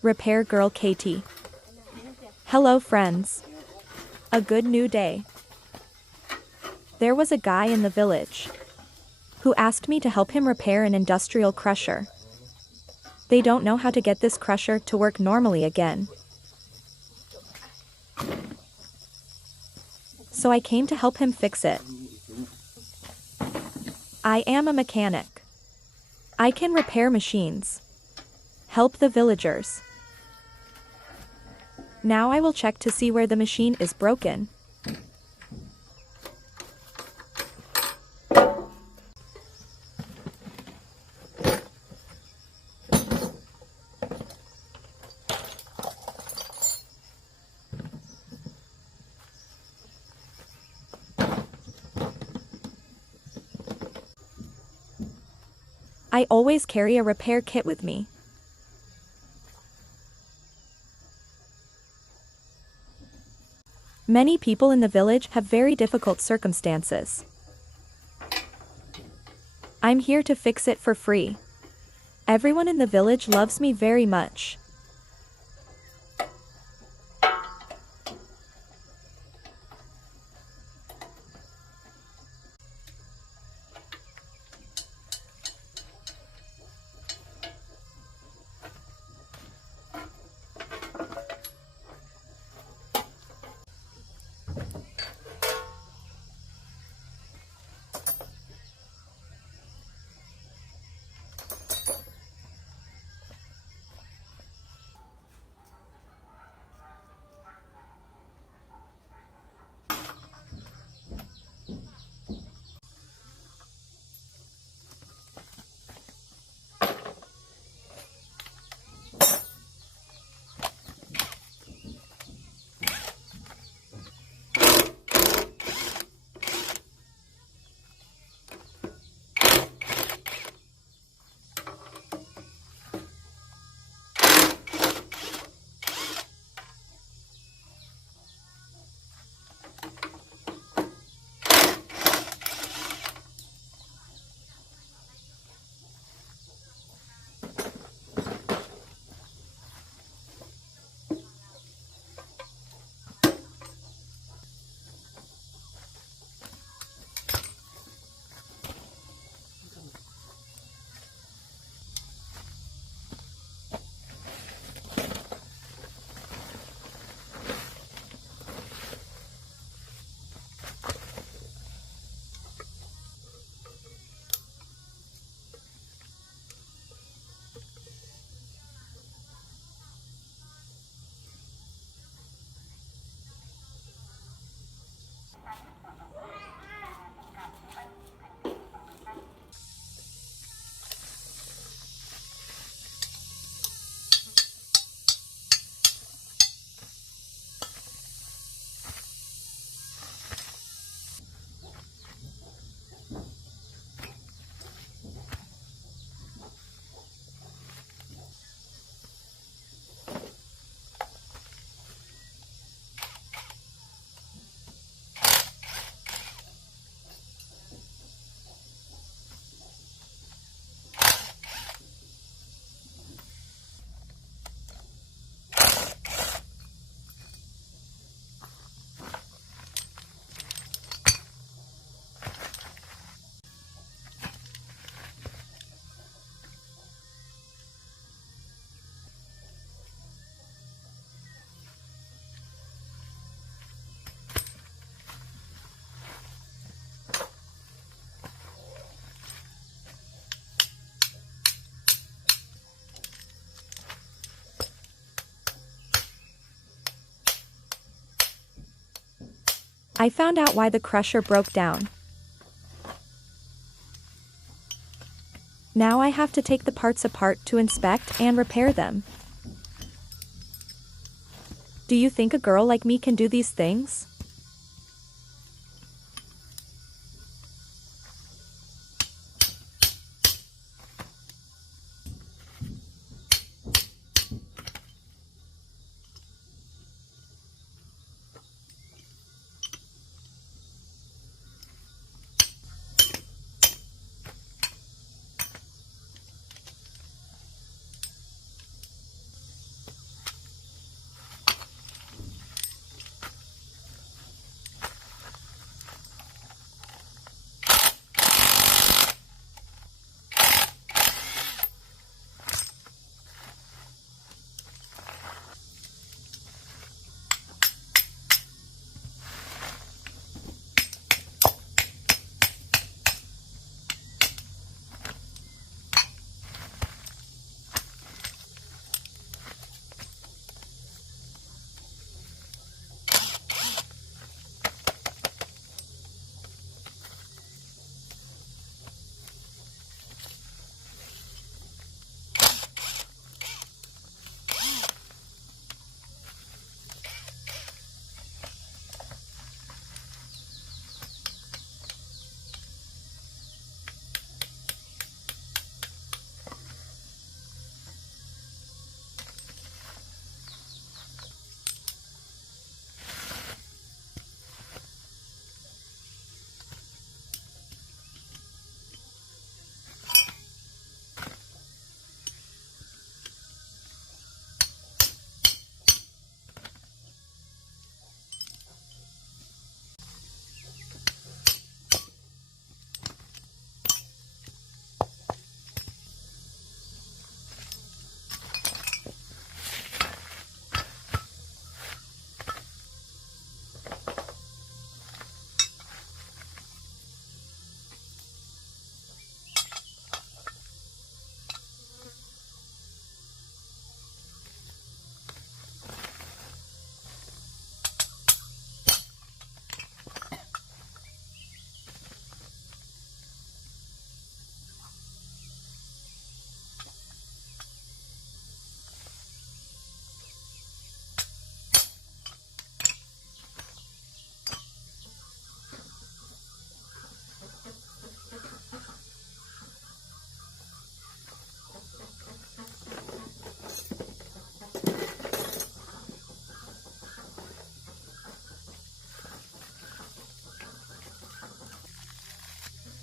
Repair Girl Katie. Hello friends. A good new day. There was a guy in the village who asked me to help him repair an industrial crusher. They don't know how to get this crusher to work normally again. So I came to help him fix it. I am a mechanic. I can repair machines. Help the villagers. Now I will check to see where the machine is broken. I always carry a repair kit with me. Many people in the village have very difficult circumstances. I'm here to fix it for free. Everyone in the village loves me very much. I found out why the crusher broke down. Now I have to take the parts apart to inspect and repair them. Do you think a girl like me can do these things?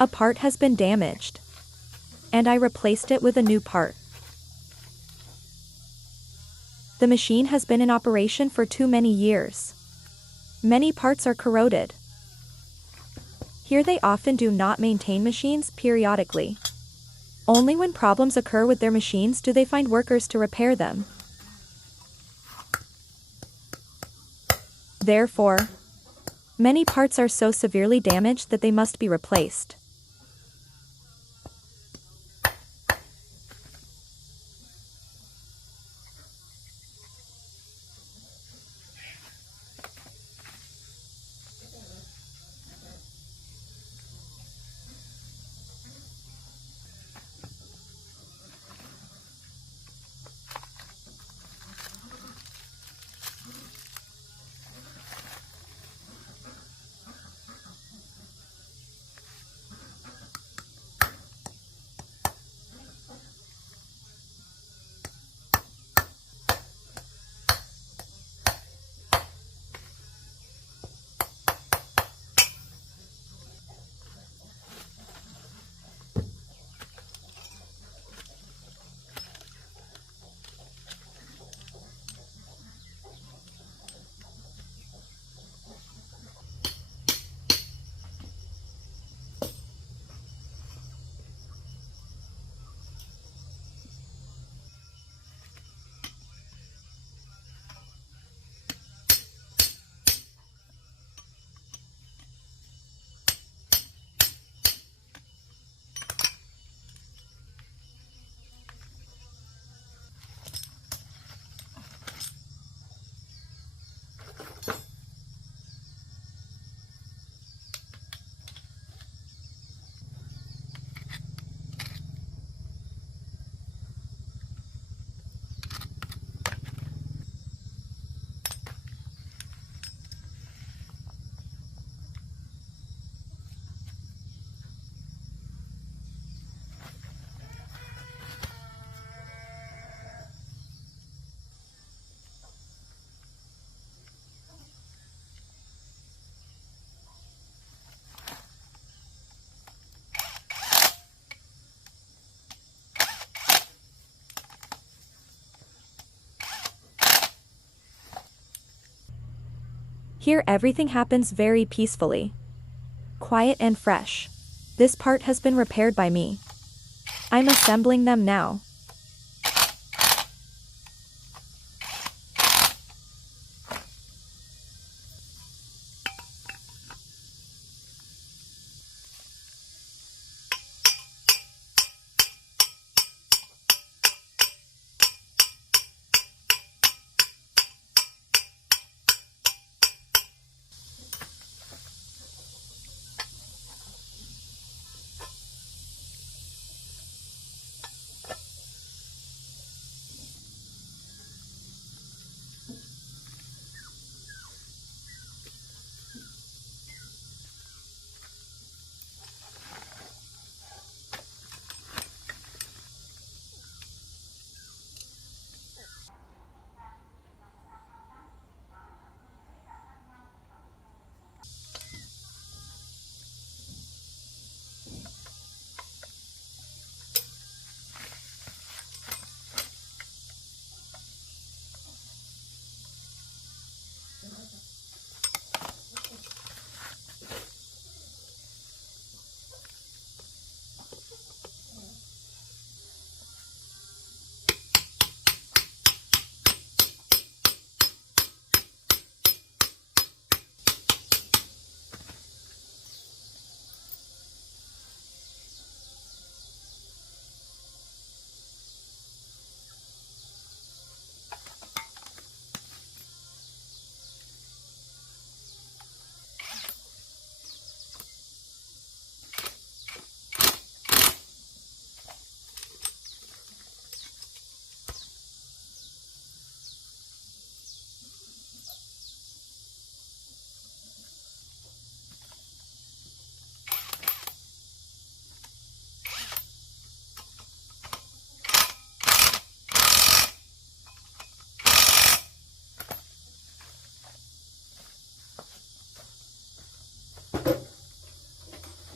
A part has been damaged, and I replaced it with a new part. The machine has been in operation for too many years. Many parts are corroded. Here they often do not maintain machines periodically. Only when problems occur with their machines do they find workers to repair them. Therefore, many parts are so severely damaged that they must be replaced. Here everything happens very peacefully, quiet and fresh. This part has been repaired by me. I'm assembling them now.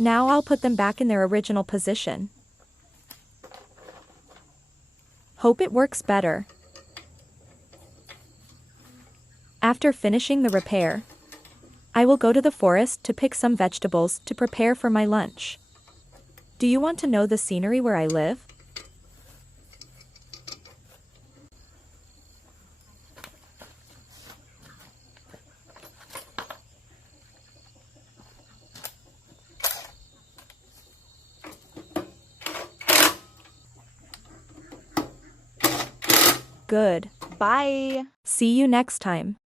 Now I'll put them back in their original position. Hope it works better. After finishing the repair, I will go to the forest to pick some vegetables to prepare for my lunch. Do you want to know the scenery where I live? Good. Bye. See you next time.